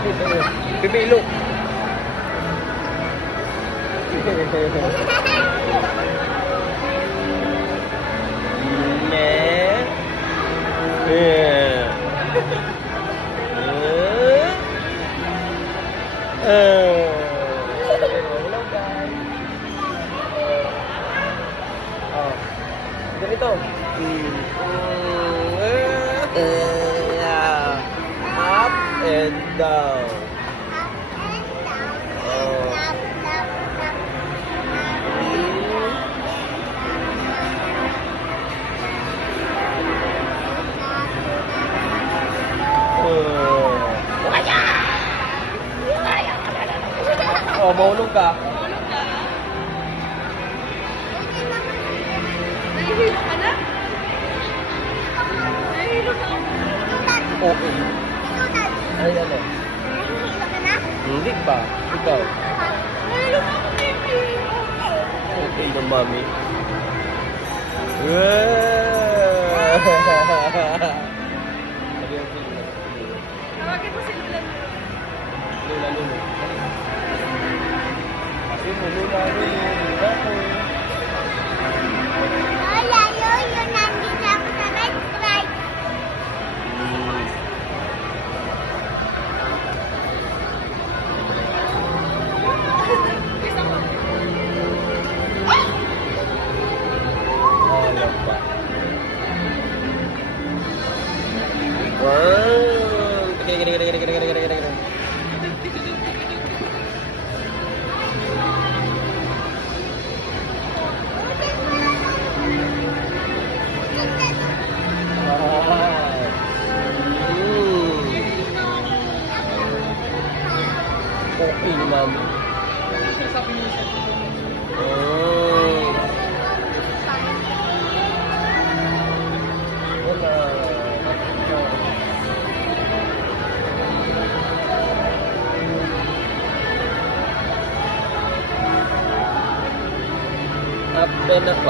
dito, dito. Pipilo. Ne. Hello guys. Oh. Ganito. Up and down. Oh. Oh, maulog ka. Nahihilo ka na? Nahihilo ka na? Okay. Ay, ano? Nahihilo ka na? Hindi pa. Ikaw. Nahihilo ka na, baby. Okay na, mami. Tawagin mo si Lula. Lula, Lula. Lula, Lula, Lula, Lula. Lola, Lola, nandito ako sa red stripe. Alam pa. Wow! Kira. Okay ni mami. Oh. Wala. Up and up,